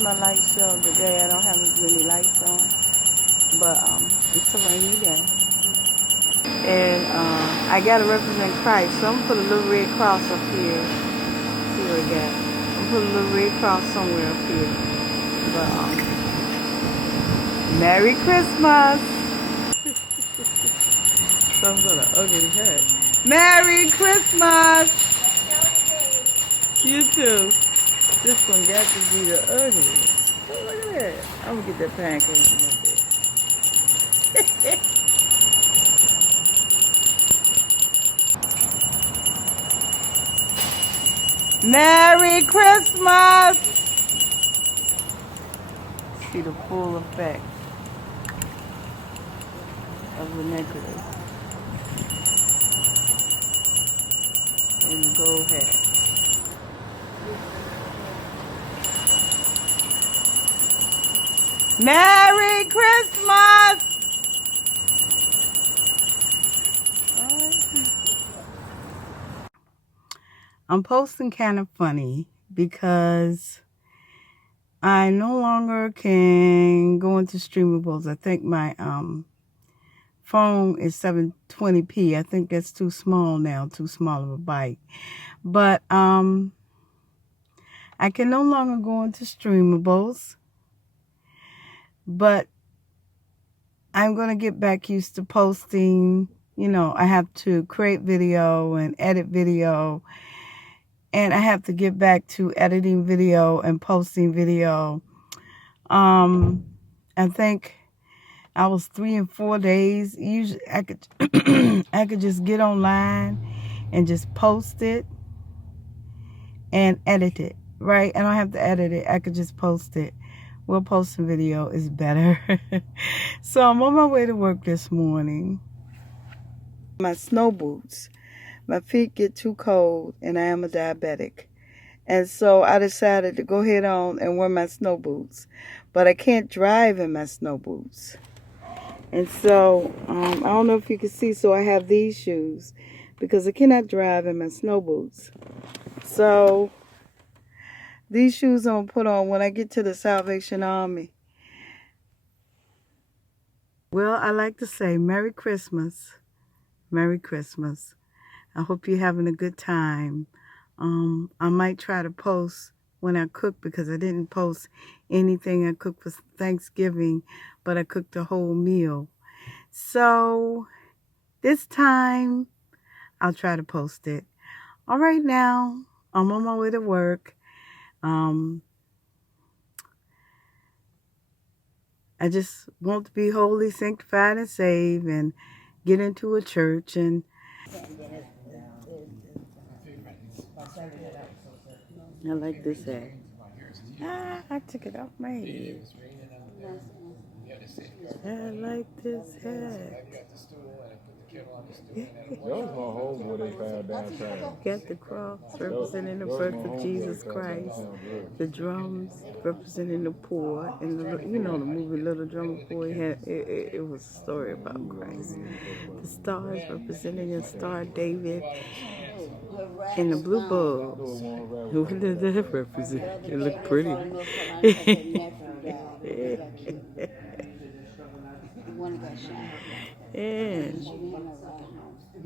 is my light show today. I don't have as many lights on, but it's a rainy day. And I got to represent Christ, so I'm going to put a little red cross up here. See what I got. I'm going to put a little red cross somewhere up here. But Merry Christmas! Some sort of ugly hat. Merry Christmas! You too. This one got to be the ugly. Oh, look at that. I'm going to get that pancake in there. Merry Christmas! See the full effect of the necklace and the gold hat. Merry Christmas! I'm posting kind of funny because I no longer can go into streamables. I think my phone is 720p. I think that's too small now, too small of a bite. But I can no longer go into streamables. But I'm going to get back used to posting. You know, I have to create video and edit video. And I have to get back to editing video and posting video. I think I was 3 and 4 days. Usually I could I could just get online and just post it and edit it, right? I don't have to edit it. I could just post it. Well, posting video is better. So I'm on my way to work this morning. My snow boots. My feet get too cold and I am a diabetic. And so I decided to go ahead on and wear my snow boots. But I can't drive in my snow boots. And so, I don't know if you can see, so I have these shoes. Because I cannot drive in my snow boots. So, these shoes I'm going to put on when I get to the Salvation Army. Well, I like to say Merry Christmas. Merry Christmas. I hope you're having a good time. I might try to post when I cook because I didn't post anything I cooked for Thanksgiving, but I cooked a whole meal. So this time I'll try to post it. All right, now I'm on my way to work. I just want to be holy, sanctified, and saved and get into a church and I like this hat. I took it off my head. I like this hat. Got the cross representing the birth of Jesus Christ. The drums representing the poor. And the, you know the movie Little Drummer Boy, it was a story about Christ. The stars representing the Star of David. And the blue bulbs. What does that represent? It look pretty. And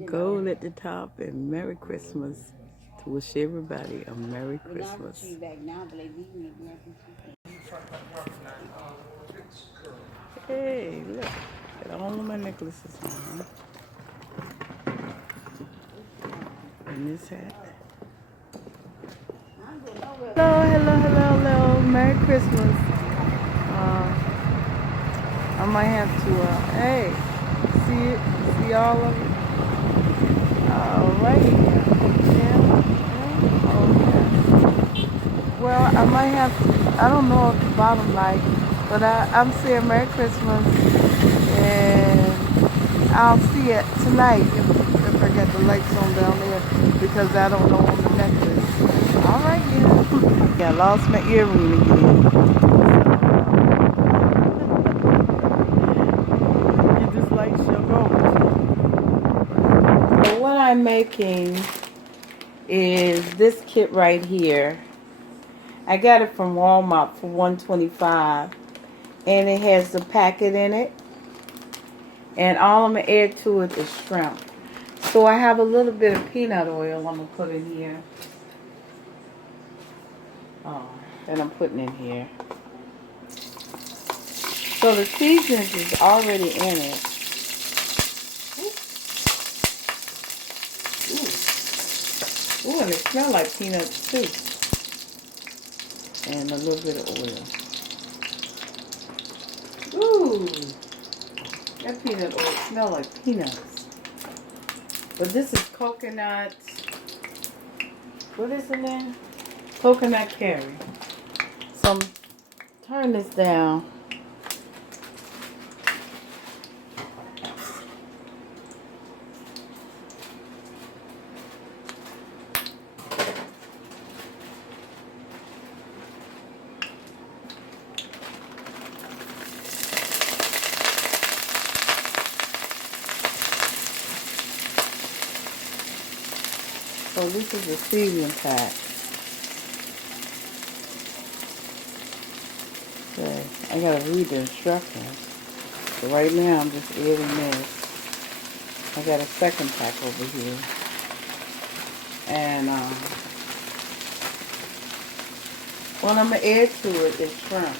gold at the top and Merry Christmas to wish everybody a Merry Christmas. Hey, look, got all of my necklaces on. And this hat. Hello. Merry Christmas. I might have to, hey, see all of it? All right. Yeah. Well, I might have to, I don't know if the bottom light, but I'm saying Merry Christmas, and I'll see it tonight if I get the lights on down there, because I don't know on the necklace. All right, yeah. Yeah, I lost my earring again. What I'm making is this kit right here, I got it from Walmart for $1.25, and it has the packet in it. And all I'm going to add to it is shrimp. So I have a little bit of peanut oil I'm going to put in here. Oh, that I'm putting in here. So the seasonings is already in it. Ooh, ooh, and it smells like peanuts too. And a little bit of oil. Ooh, that peanut oil smells like peanuts. But this is coconut. What is the name? Coconut curry. So turn this down. So this is the seasoning pack. Okay, I gotta read the instructions. So right now I'm just adding this. I got a second pack over here. And what I'm gonna add to it is shrimp.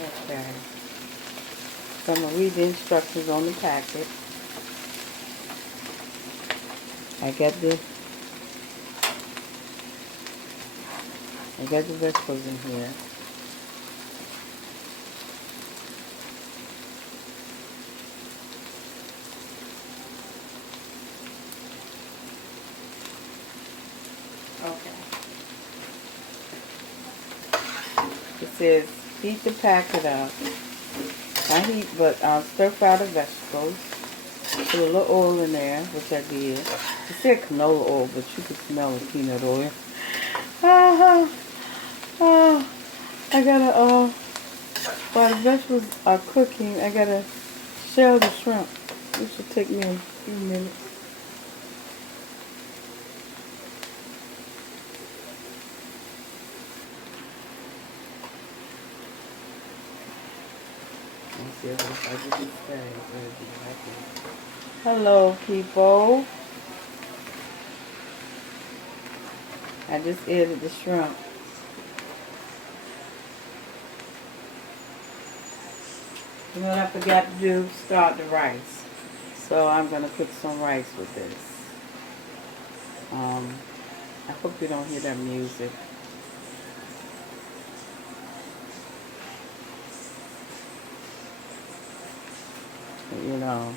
Okay. So I'm gonna read the instructions on the packet. I got the vegetables in here. Okay. It says heat the packet up. I'll stir fry the vegetables. Put a little oil in there, which I did. It said canola oil, but you can smell the peanut oil. I gotta, while the vegetables are cooking, I gotta shell the shrimp. This should take me a few minutes. Let's see if I get this thing. Hello, people. I just added the shrimp. And what I forgot to do, start the rice. So I'm going to cook some rice with this. I hope you don't hear that music. You know.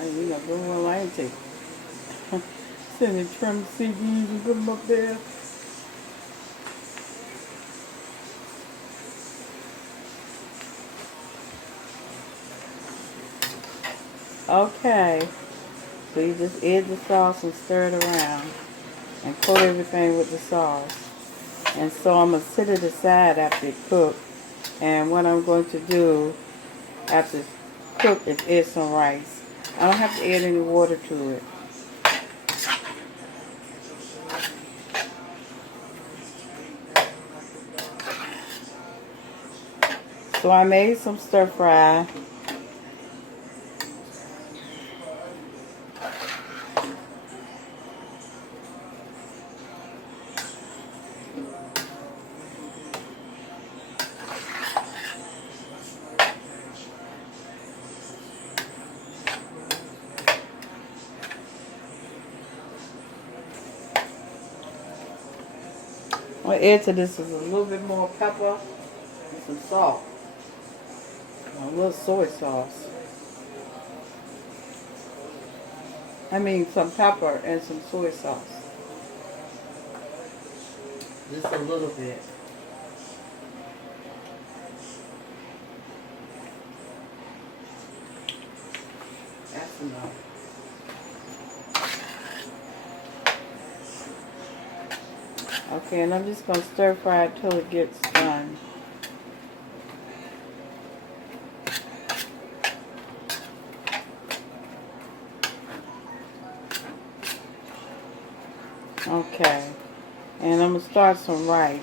You know, go well, I ain't take. Send and trim CDs and put them up there. Okay. So you just add the sauce and stir it around and coat everything with the sauce. And so I'm going to set it aside after it cooks. And what I'm going to do after it's cooked is add some rice. I don't have to add any water to it. So I made some stir fry. I'm going to add to this is a little bit more pepper and some salt. A little soy sauce. I mean some pepper and some soy sauce. Just a little bit. That's enough. Okay, and I'm just going to stir fry it till it gets done. Okay, and I'm going to start some rice.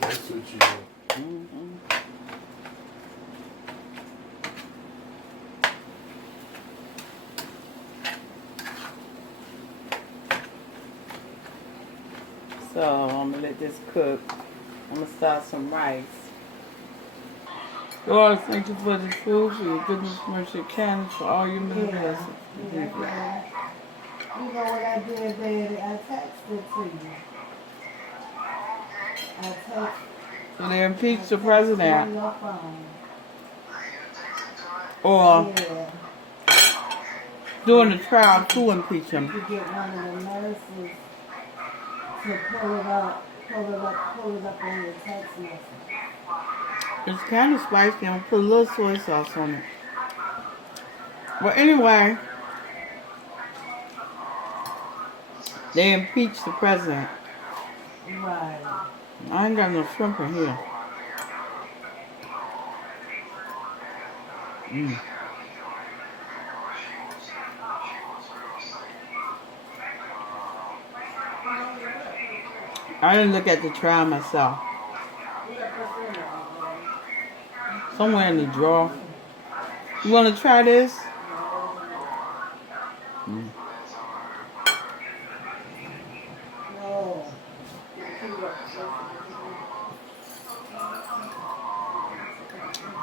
That's what you want. So I'm going to let this cook. I'm going to start some rice. Lord, thank you for this food, for your goodness, mercy, and kindness, for all your many blessings. You know what I did, Daddy? I texted to you. So they impeached the president. Or doing the trial to impeach him. You get one of the nurses to pull it up on your text message. It's kind of spicy. I'm going to put a little soy sauce on it. But anyway, they impeached the president. Right. I ain't got no shrimp in here. I didn't look at the trial myself. Somewhere in the drawer. You want to try this?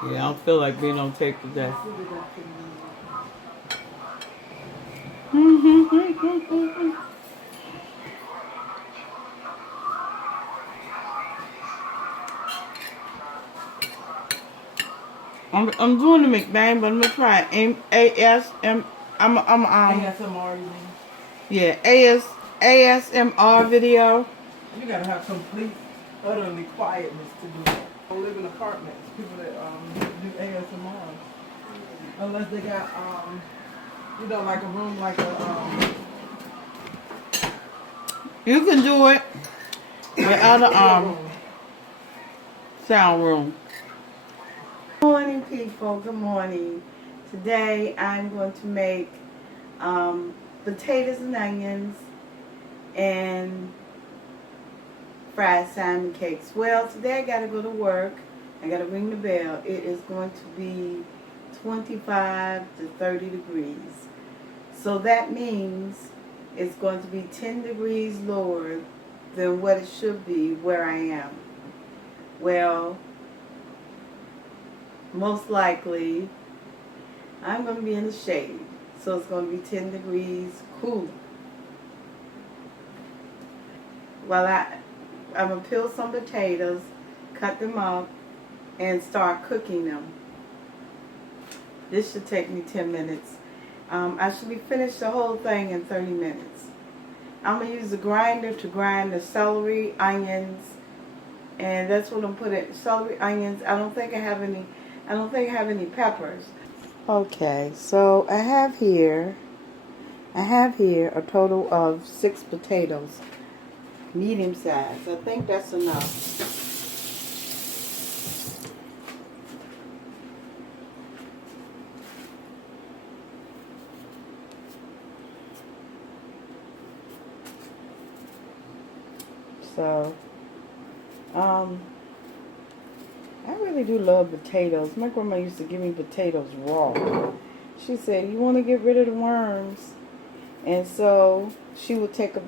Yeah, I don't feel like being on tape today. I'm doing the McBang, but I'm gonna try ASM. ASMR, you mean? Yeah, ASMR video. You gotta have complete, utterly quietness to do that. I live in apartments, people that do ASMR. Unless they got like a room like a You can do it without a sound room. Good morning, people. Good morning. Today I'm going to make potatoes and onions and fried salmon cakes. Well, today I gotta go to work. I gotta ring the bell. It is going to be 25 to 30 degrees. So that means it's going to be 10 degrees lower than what it should be where I am. Well, most likely I'm going to be in the shade. So it's going to be 10 degrees cool. Well, I'm going to peel some potatoes, cut them up, and start cooking them. This should take me 10 minutes. I should be finished the whole thing in 30 minutes. I'm going to use the grinder to grind the celery, onions, and that's what I'm putting. Celery, onions. I don't think I have any peppers. Okay, so I have here a total of 6 potatoes, medium size. I think that's enough. So, I really do love potatoes. My grandma used to give me potatoes raw. She said, you want to get rid of the worms. And so she would take a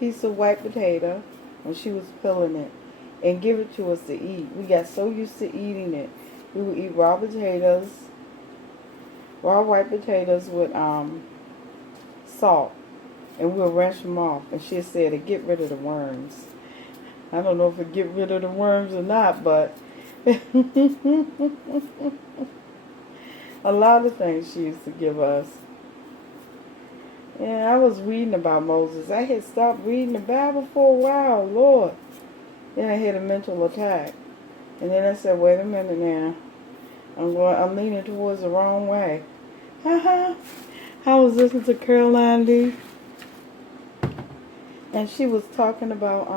piece of white potato when she was peeling it and give it to us to eat. We got so used to eating it. We would eat raw potatoes, raw white potatoes with salt, and we'll rinse them off. And she said to get rid of the worms. I don't know if it get rid of the worms or not, but a lot of things she used to give us. And I was reading about Moses. I had stopped reading the Bible for a while, Lord. Then I had a mental attack. And then I said, wait a minute now. I'm leaning towards the wrong way. I was listening to Caroline Lee. And she was talking about,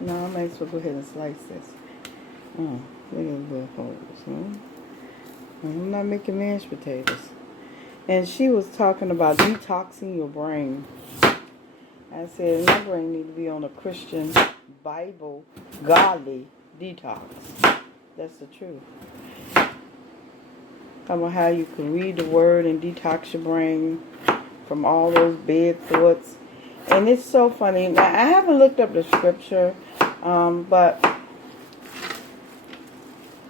no, I might as well go ahead and slice this. Look at the holes. I'm not making mashed potatoes. And she was talking about detoxing your brain. I said, my brain need to be on a Christian, Bible, godly detox. That's the truth. Talking about how you can read the word and detox your brain from all those bad thoughts. And it's so funny. Now, I haven't looked up the scripture, but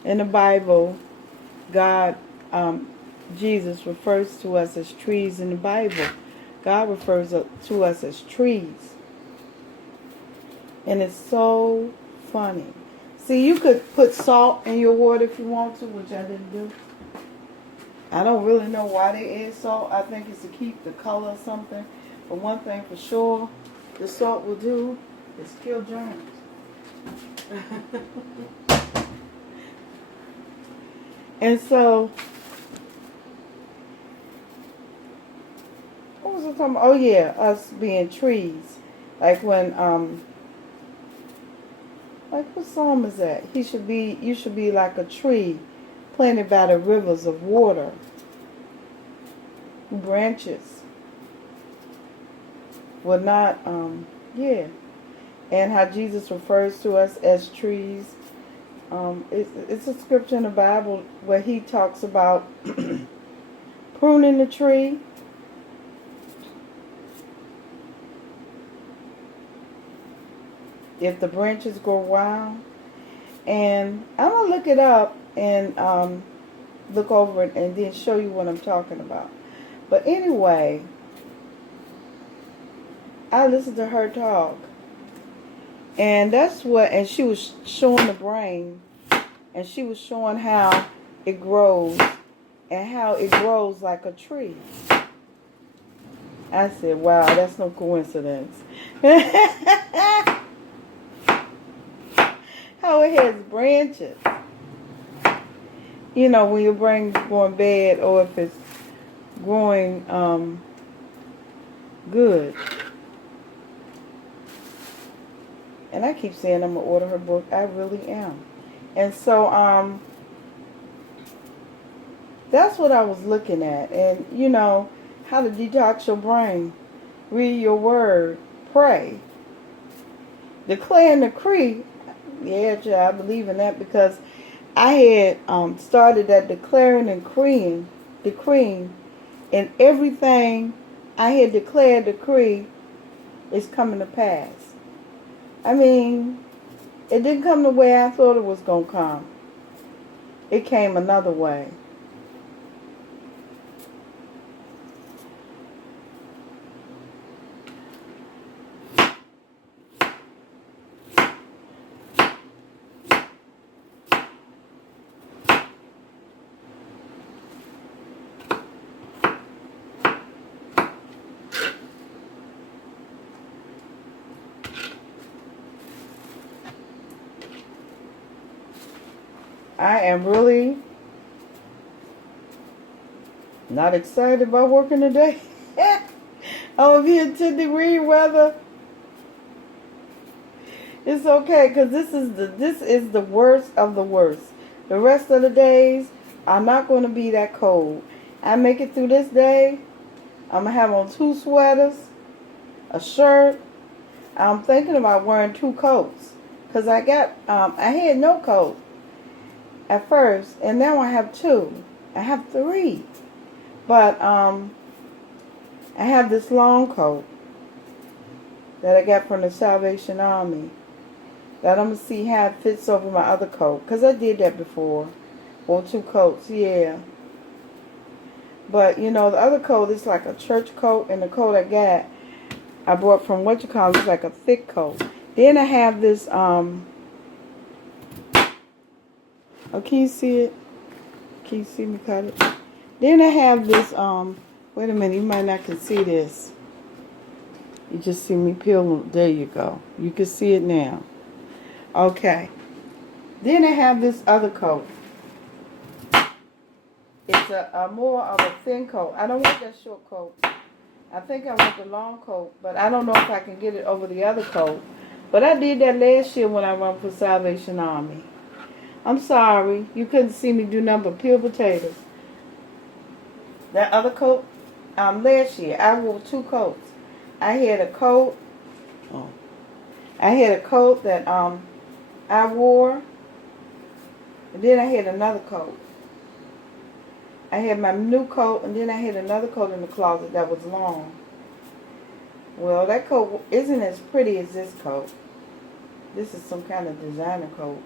in the Bible, God, Jesus refers to us as trees in the Bible. God refers to us as trees. And it's so funny. See, you could put salt in your water if you want to, which I didn't do. I don't really know why they add salt. I think it's to keep the color or something. But one thing for sure, the salt will do is kill germs. And so, what was I talking about? Oh yeah, us being trees. Like when, like what psalm is that? You should be like a tree planted by the rivers of water, branches will not, yeah. And how Jesus refers to us as trees. It's a scripture in the Bible where he talks about pruning the tree. If the branches grow wild. And I'm going to look it up and look over it and then show you what I'm talking about. But anyway, I listened to her talk. And that's what, and she was showing the brain, and she was showing how it grows, and how it grows like a tree. I said, wow, that's no coincidence. How it has branches. You know, when your brain's going bad, or if it's growing good. And I keep saying I'm going to order her book. I really am. And so, that's what I was looking at. And, you know, how to detox your brain. Read your word. Pray. Declare and decree. Yeah, I believe in that because I had started that declaring and decreeing, and everything I had declared, decree, is coming to pass. I mean, it didn't come the way I thought it was going to come. It came another way. I am really not excited about working today. Over here, 10-degree weather. It's okay, because this is the worst of the worst. The rest of the days are not going to be that cold. I make it through this day. I'm going to have on 2 sweaters, a shirt. I'm thinking about wearing 2 coats. Because I had no coat. at first, and now I have 2. I have 3. But I have this long coat that I got from the Salvation Army that I'm going to see how it fits over my other coat. Because I did that before. Wore 2 coats, yeah. But, you know, the other coat is like a church coat. And the coat I bought from it's like a thick coat. Then I have this, oh, can you see it? Can you see me cut it? Then I have this, wait a minute, you might not can see this. You just see me peel, there you go. You can see it now. Okay. Then I have this other coat. It's a more of a thin coat. I don't want that short coat. I think I want the long coat, but I don't know if I can get it over the other coat. But I did that last year when I run for Salvation Army. I'm sorry. You couldn't see me do nothing but peel potatoes. That other coat, last year, I wore 2 coats. I had a coat. Oh. I had a coat that I wore. And then I had another coat. I had my new coat, and then I had another coat in the closet that was long. Well, that coat isn't as pretty as this coat. This is some kind of designer coat.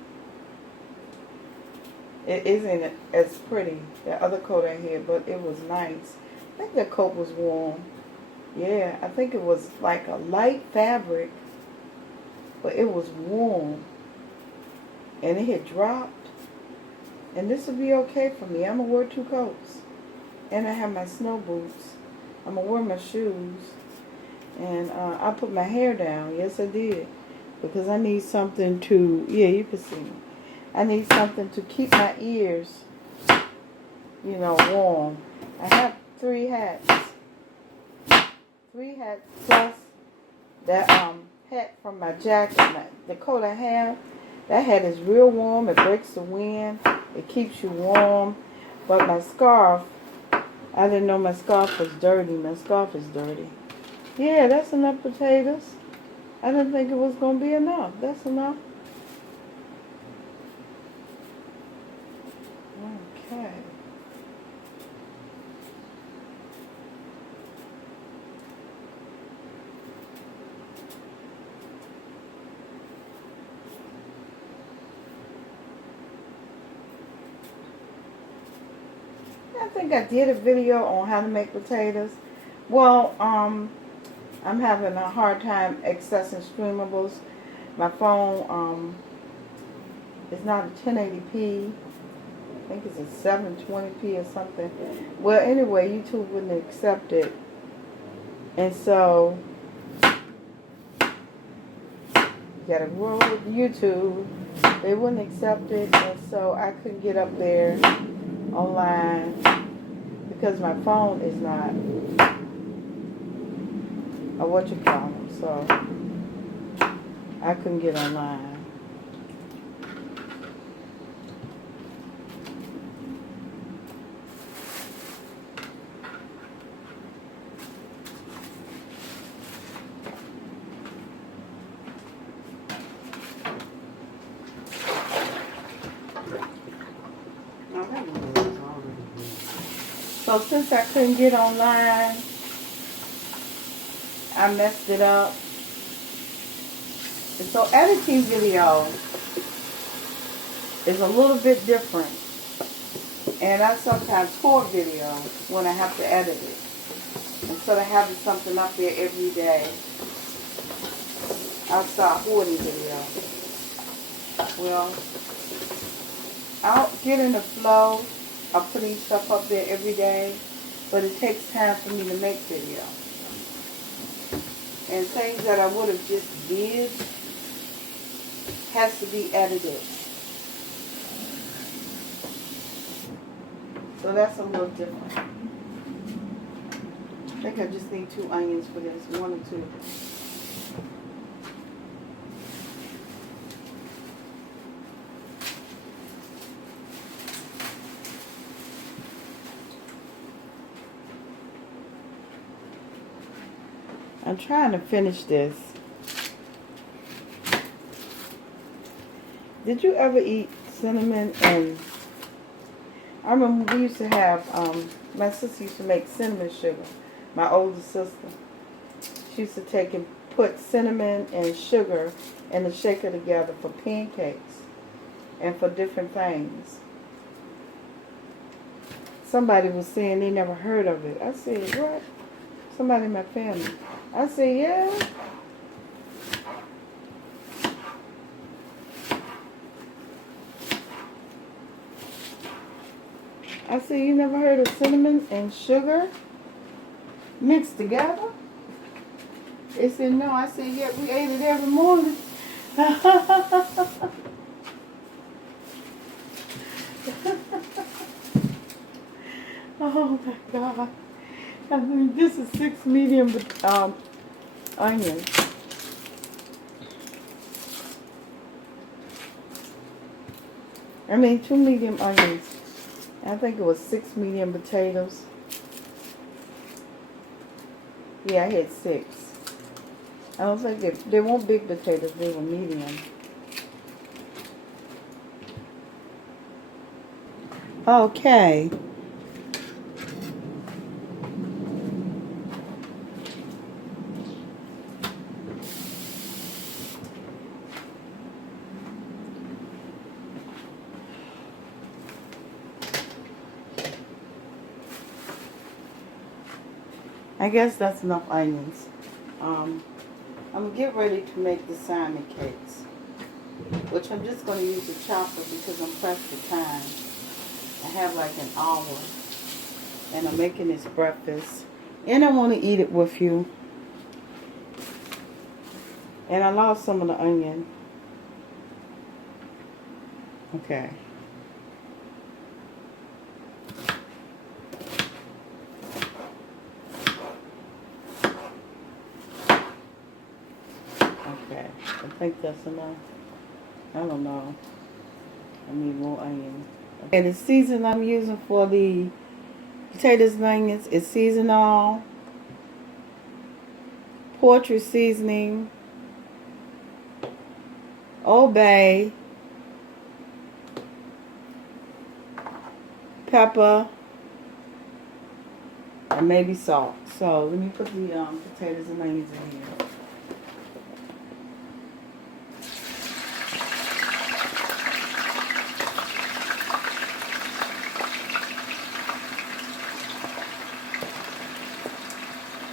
It isn't as pretty, the other coat I had, but it was nice. I think that coat was warm. Yeah, I think it was like a light fabric, but it was warm. And it had dropped. And this will be okay for me. I'm going to wear 2 coats. And I have my snow boots. I'm going to wear my shoes. And I put my hair down. Yes, I did. Because I need something to, yeah, you can see me. I need something to keep my ears, you know, warm. I have 3 hats. 3 hats plus that hat from my jacket. The coat I have, that hat is real warm. It breaks the wind. It keeps you warm. But my scarf, I didn't know my scarf was dirty. My scarf is dirty. Yeah, that's enough potatoes. I didn't think it was going to be enough. That's enough. Okay. I think I did a video on how to make potatoes. Well, I'm having a hard time accessing streamables. My phone is not a 1080p. I think it's a 720p or something. Well, anyway, YouTube wouldn't accept it. And so, you gotta roll with YouTube. They wouldn't accept it, and so I couldn't get up there online because my phone is not so I couldn't get online. So since I couldn't get online, I messed it up. And so editing video is a little bit different. And I sometimes hoard video when I have to edit it. Instead of having something up there every day, I'll start hoarding video. Well, I'll get in the flow of putting stuff up there every day, but it takes time for me to make video. And things that I would have just did has to be edited. So that's a little different. I think I just need 2 onions for this, 1 or 2. I'm trying to finish this. Did you ever eat cinnamon and I remember we used to have, my sister used to make cinnamon sugar. My older sister. She used to take and put cinnamon and sugar in a shaker together for pancakes and for different things. Somebody was saying they never heard of it. I said, what? Somebody in my family. I said, yeah. I said, you never heard of cinnamon and sugar mixed together? They said, no. I said, yeah, we ate it every morning. Oh my God. I mean, this is 6 medium onions. I mean, 2 medium onions. I think it was 6 medium potatoes. Yeah, I had 6. I don't think they weren't big potatoes, they were medium. Okay. I guess that's enough onions. I'm going to get ready to make the salmon cakes, which I'm just going to use the chopper because I'm pressed for time. I have like an hour, and I'm making this breakfast, and I want to eat it with you. And I lost some of the onion. Okay. Okay, I think that's enough. I don't know. I need more onion. Okay, the season I'm using for the potatoes and onions is seasonal, poultry seasoning, Old Bay, pepper, and maybe salt. So let me put the potatoes and onions in here.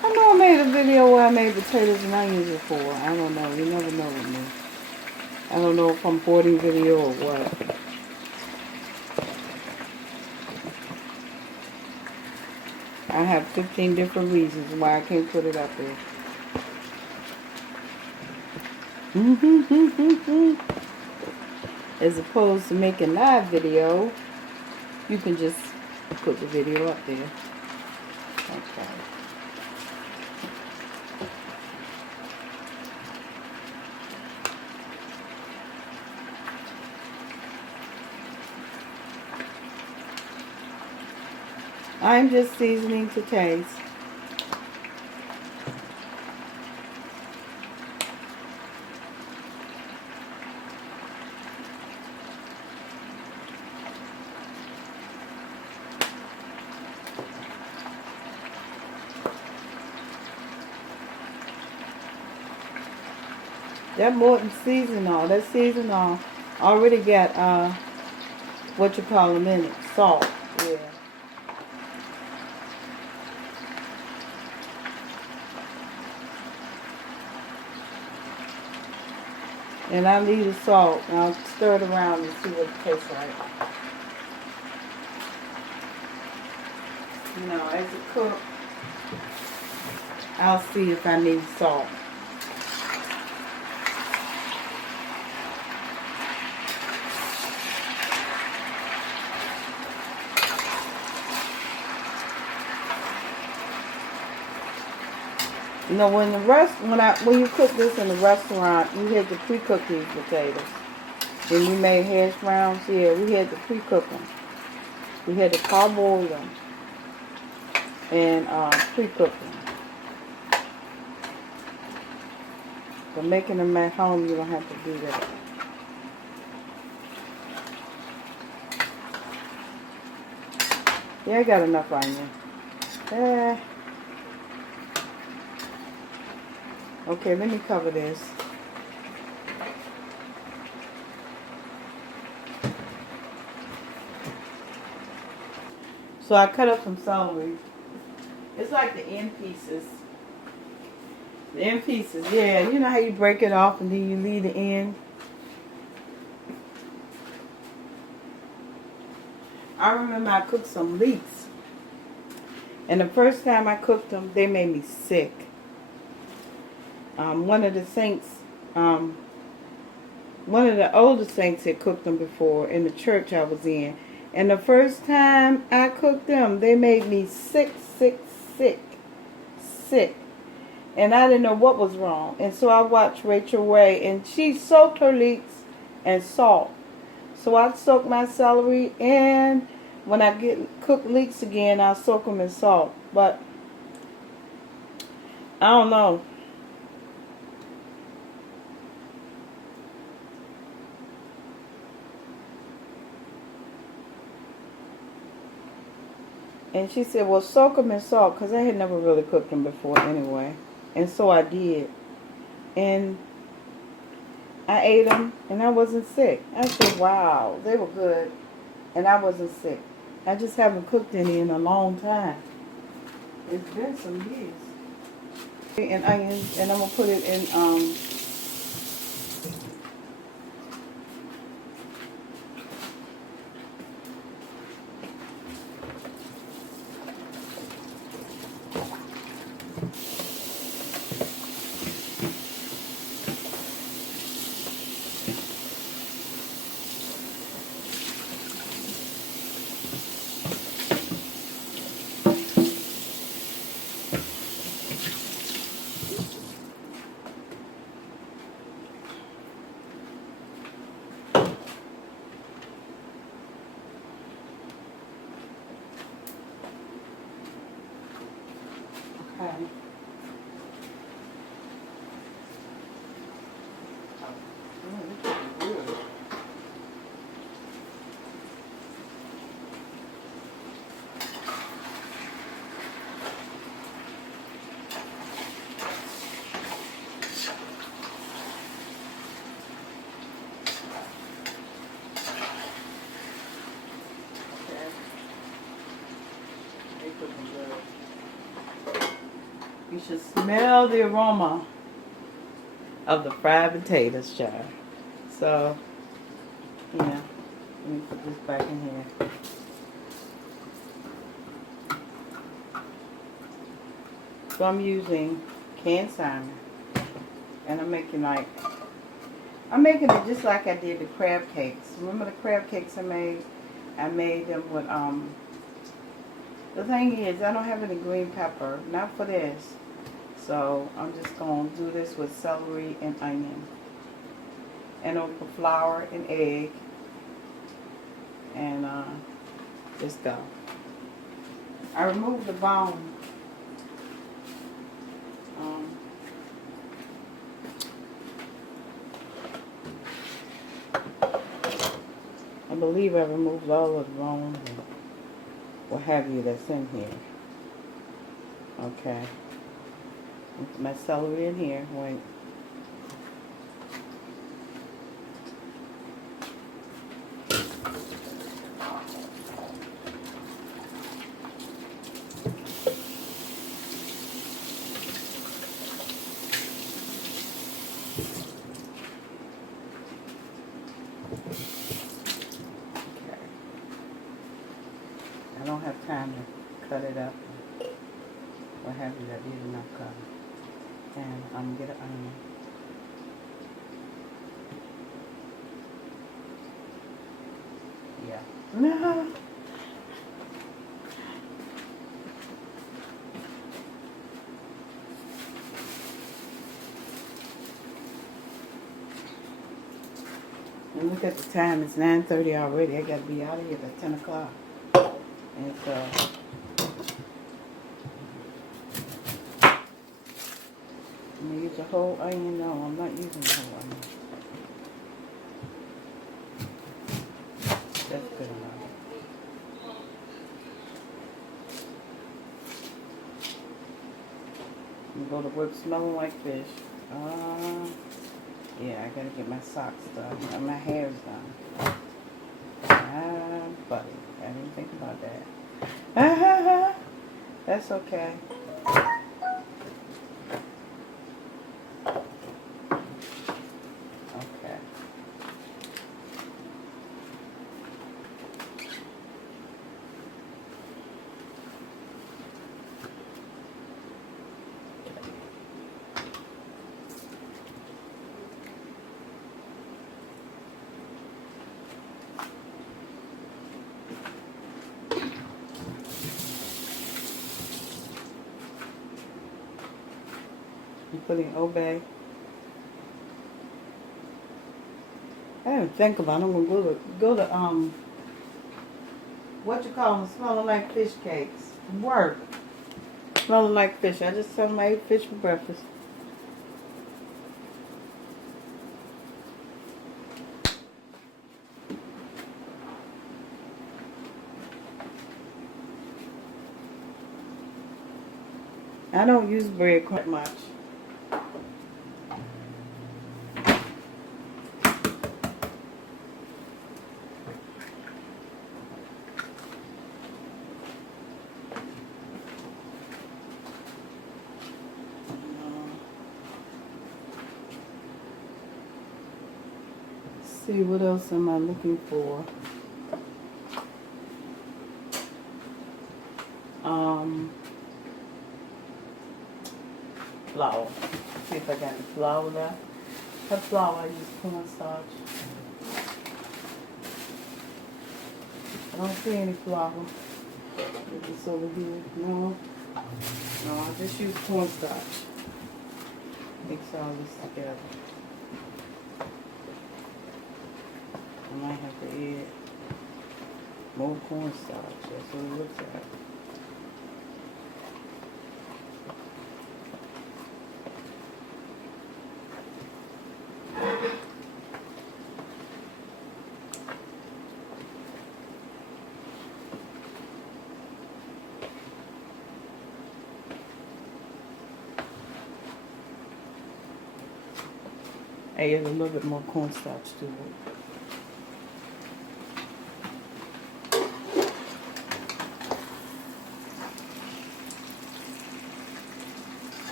I know I made a video where I made potatoes and onions before. I don't know. You never know with me. I don't know if I'm hoarding video or what. I have 15 different reasons why I can't put it up there. As opposed to making live video, you can just put the video up there. Okay. I'm just seasoning to taste. That Morton seasonal, that seasonal already got what you call them in it, salt. Yeah. And I leave the salt, and I'll stir it around and see what it tastes like. You know, as it cooks, I'll see if I need salt. You know, when you cook this in the restaurant, you had to pre-cook these potatoes. When we made hash browns, yeah, we had to pre-cook them. We had to parboil them and pre-cook them. But making them at home, you don't have to do that. Yeah, I got enough onion. Eh. Okay, let me cover this. So I cut up some celery. It's like the end pieces. The end pieces, yeah. You know how you break it off and then you leave the end? I remember I cooked some leeks. And the first time I cooked them, they made me sick. One of the saints, one of the older saints had cooked them before in the church I was in. And the first time I cooked them, they made me sick, sick, sick, sick. And I didn't know what was wrong. And so I watched Rachel Ray, and she soaked her leeks in salt. So I soak my celery, and when I get cook leeks again, I'll soak them in salt. But I don't know. And she said, well, soak them in salt, because I had never really cooked them before anyway. And so I did. And I ate them, and I wasn't sick. I said, wow, they were good. And I wasn't sick. I just haven't cooked any in a long time. It's been some years. And onions, and I'm going to put it in, okay. You should smell the aroma of the fried potatoes, child. So, yeah, let me put this back in here. So I'm using canned salmon, and I'm making it just like I did the crab cakes. Remember the crab cakes I made? I made them with, the thing is, I don't have any green pepper, not for this. So I'm just going to do this with celery and onion. And I'll put flour and egg. And just go. I removed the bone. I believe I removed all of the bones and what have you that's in here. Okay. Put my celery in here. Wait. I don't have time to cut it up. What have you, I did enough cut. And I'm gonna get an onion. Yeah. No. And look at the time, it's 9:30 already. I gotta be out of here by 10 o'clock. And so, I'm gonna use a whole onion. No, I'm not using the whole onion. That's good enough. go to work smelling like fish. Yeah, I gotta get my socks done and my hair's done. Buddy, I didn't think about that. That's okay. Okay. You putting obey. I didn't think about it. I'm gonna go to what you call them, smelling like fish cakes. Work. Smelling like fish. I just told them I ate fish for breakfast. I don't use bread quite much. See, what else am I looking for? Flour. See if I got any flour left. That flour I use cornstarch. I don't see any flour. Is this over here? No. No, I just use cornstarch. Mix all this together. I might have to add more cornstarch. That's what it looks like. I add a little bit more cornstarch to it.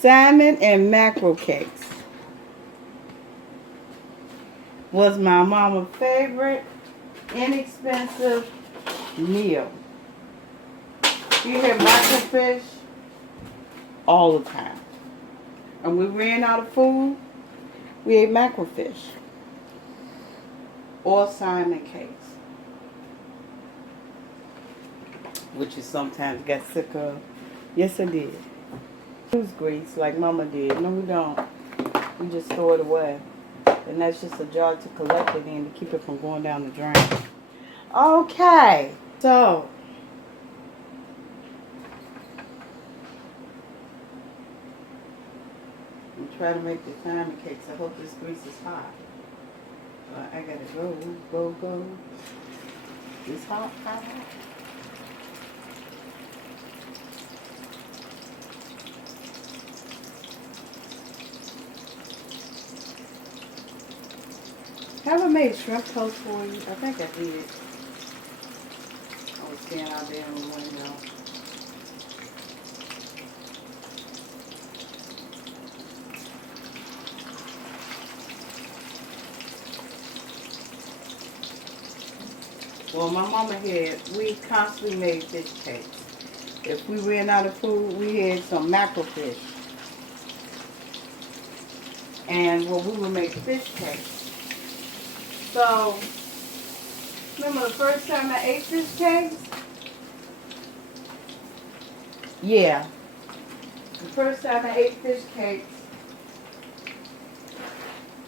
Salmon and mackerel cakes was my mama's favorite inexpensive meal. She had mackerel all the time. And we ran out of food, we ate mackerel fish or salmon cakes, which is sometimes got sick of. Yes, I did. Use grease like mama did. No, we don't. We just throw it away. And that's just a jar to collect it in to keep it from going down the drain. Okay, so I'm trying to make the salmon cakes. I hope this grease is hot. I gotta go. It's hot. Have I made shrimp toast for you? I think I did. I was standing out there in the window. Well, my mama we constantly made fish cakes. If we ran out of food, we had some mackerel fish. And we would make fish cakes. So, remember the first time I ate fish cakes? Yeah. The first time I ate fish cakes,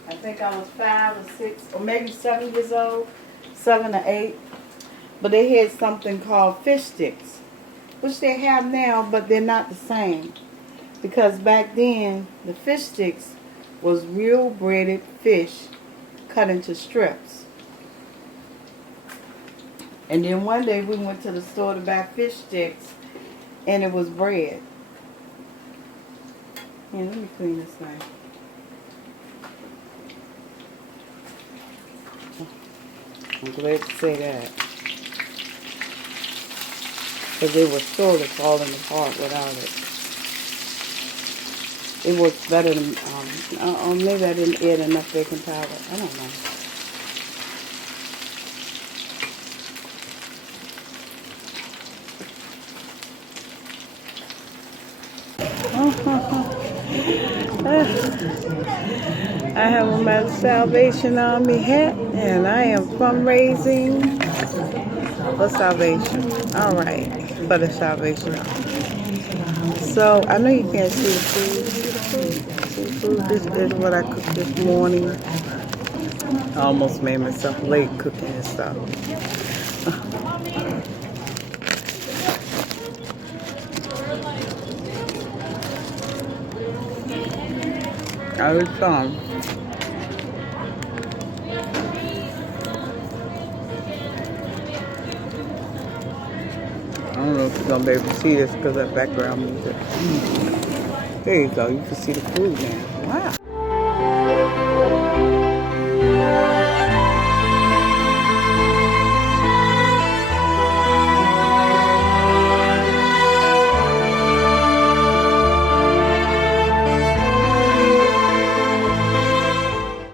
I think I was 5 or 6 or maybe 7 years old, 7 or 8. But they had something called fish sticks. which they have now, but they're not the same. Because back then, the fish sticks was real breaded fish cut into strips. And then one day we went to the store to buy fish sticks, and it was bread. Yeah, let me clean this thing. I'm glad to say that. Because they were slowly falling apart without it. It works better than, maybe I didn't add enough baking powder. I don't know. I have on my Salvation Army hat, and I am fundraising for salvation. All right, for the Salvation Army. So I know you can't see the food. See the food. This is what I cooked this morning. I almost made myself late cooking this stuff. I was I don't know if you're gonna be able to see this because of background music. There you go. You can see the food now. Wow.